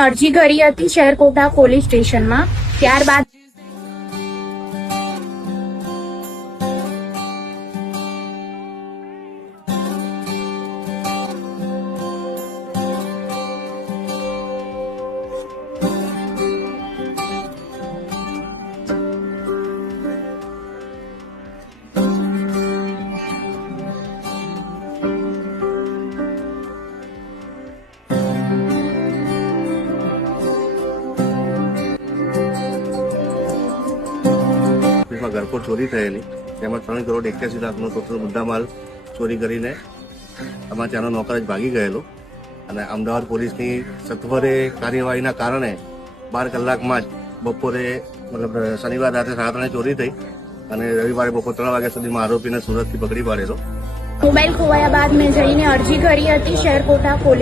અરજી કરી હતી શહેરકોટા પોલીસ સ્ટેશનમાં. ત્યારબાદ ઓફિસમાં ઘરફોડ ચોરી થયેલી. તેમાં ત્રણ કરોડ એક્યાસી લાખનો ટોટલ મુદ્દામાલ ચોરી કરીને અમારા ત્યાંનો નોકર જ ભાગી ગયેલો. અને અમદાવાદ પોલીસની સત્વરે કાર્યવાહીના કારણે બાર કલાકમાં જ બપોરે, મતલબ, શનિવાર રાત્રે સાત ચોરી થઈ અને રવિવારે બપોર ત્રણ વાગ્યા સુધીમાં આરોપીને સુરતથી પકડી પાડેલો. મોબાઈલ ખોવાયા બાદ મેં જઈને અરજી કરી હતી શહેરકોટા પોલીસ